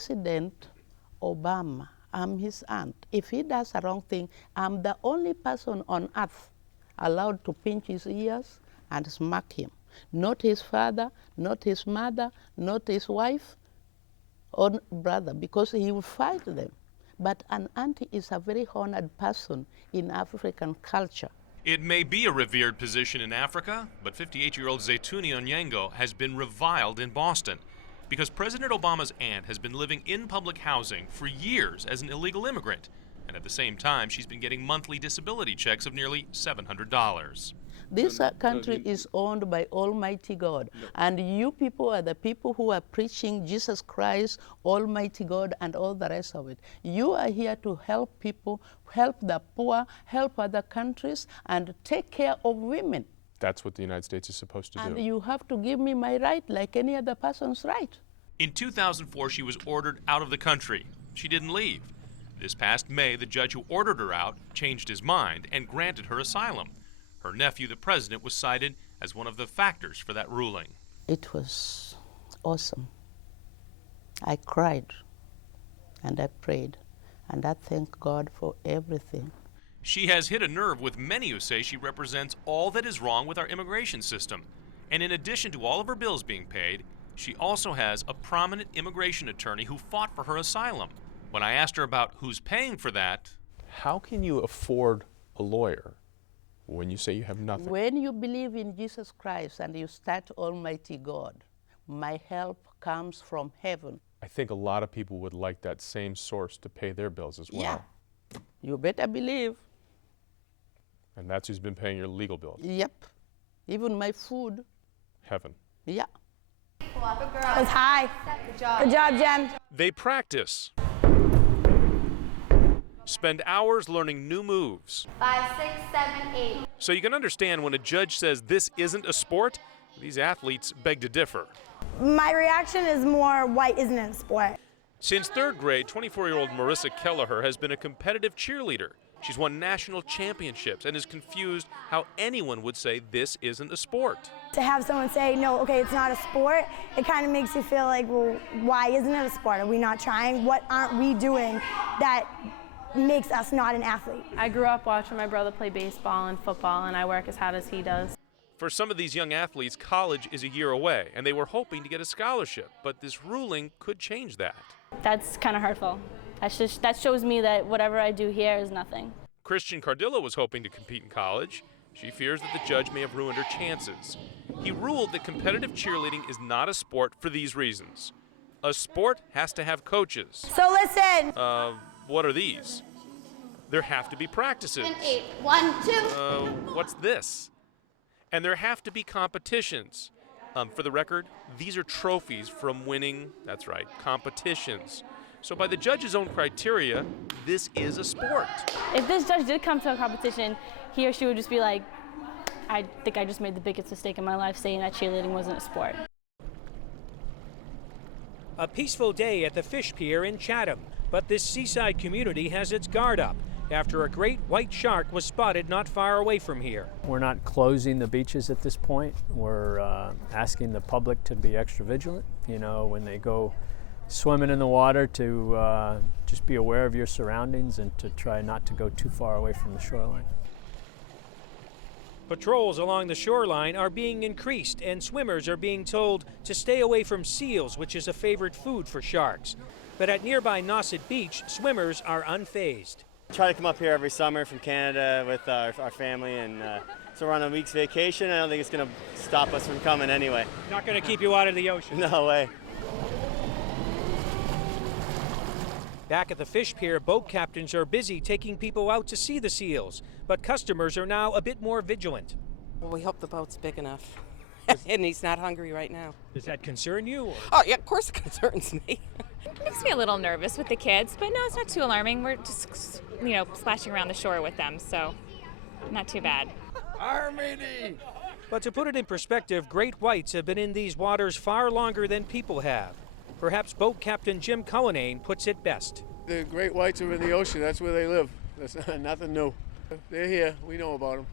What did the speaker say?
President Obama, I'm his aunt. If he does a wrong thing, I'm the only person on earth allowed to pinch his ears and smack him. Not his father, not his mother, not his wife or brother, because he will fight them. But an auntie is a very honored person in African culture. It may be a revered position in Africa, but 58-year-old Zeituni Onyengo has been reviled in Boston because President Obama's aunt has been living in public housing for years as an illegal immigrant, and at the same time she's been getting monthly disability checks of nearly $700. This country is owned by Almighty God, and you people are the people who are preaching Jesus Christ, Almighty God, and all the rest of it. You are here to help people, help the poor, help other countries, and take care of women. That's what the United States is supposed to do. And you have to give me my right like any other person's right. In 2004, she was ordered out of the country. She didn't leave. This past May, the judge who ordered her out changed his mind and granted her asylum. Her nephew, the president, was cited as one of the factors for that ruling. It was awesome. I cried and I prayed and I thank God for everything. She has hit a nerve with many who say she represents all that is wrong with our immigration system. And in addition to all of her bills being paid, she also has a prominent immigration attorney who fought for her asylum. When I asked her about who's paying for that... How can you afford a lawyer when you say you have nothing? When you believe in Jesus Christ and you start Almighty God, my help comes from heaven. I think a lot of people would like that same source to pay their bills as well. Yeah, you better believe. And that's who's been paying your legal bills? Yep, even my food. Heaven. Yeah. That was high. Good job, Jen. They practice. Spend hours learning new moves. 5, 6, 7, 8. So you can understand when a judge says this isn't a sport, these athletes beg to differ. My reaction is more, why isn't it a sport? Since third grade, 24-year-old Marissa Kelleher has been a competitive cheerleader. She's won national championships and is confused how anyone would say this isn't a sport. To have someone say, no, okay, it's not a sport, it kind of makes you feel like, well, why isn't it a sport? Are we not trying? What aren't we doing that makes us not an athlete? I grew up watching my brother play baseball and football, and I work as hard as he does. For some of these young athletes, college is a year away, and they were hoping to get a scholarship, but this ruling could change that. That's kind of hurtful. That shows me that whatever I do here is nothing. Christian Cardillo was hoping to compete in college. She fears that the judge may have ruined her chances. He ruled that competitive cheerleading is not a sport for these reasons. A sport has to have coaches. So listen. What are these? There have to be practices. 7, 8. 1, 2. What's this? And there have to be competitions. For the record, these are trophies from winning, that's right, competitions. So by the judge's own criteria, this is a sport. If this judge did come to a competition, he or she would just be like, I think I just made the biggest mistake in my life saying that cheerleading wasn't a sport. A peaceful day at the fish pier in Chatham, but this seaside community has its guard up after a great white shark was spotted not far away from here. We're not closing the beaches at this point. We're asking the public to be extra vigilant, you know, when they go swimming in the water, to just be aware of your surroundings and to try not to go too far away from the shoreline. Patrols along the shoreline are being increased, and swimmers are being told to stay away from seals, which is a favorite food for sharks. But at nearby Nauset Beach, swimmers are unfazed. Try to come up here every summer from Canada with our family, and so we're on a week's vacation. I don't think it's going to stop us from coming anyway. Not going to keep you out of the ocean. No way. Back at the fish pier, boat captains are busy taking people out to see the seals, but customers are now a bit more vigilant. Well, we hope the boat's big enough, and he's not hungry right now. Does that concern you? Or? Oh, yeah, of course it concerns me. It makes me a little nervous with the kids, but no, it's not too alarming. We're just, splashing around the shore with them, so not too bad. Harmony! But to put it in perspective, great whites have been in these waters far longer than people have. Perhaps boat captain Jim Cullinane puts it best. The great whites are in the ocean. That's where they live. That's nothing new. They're here. We know about them.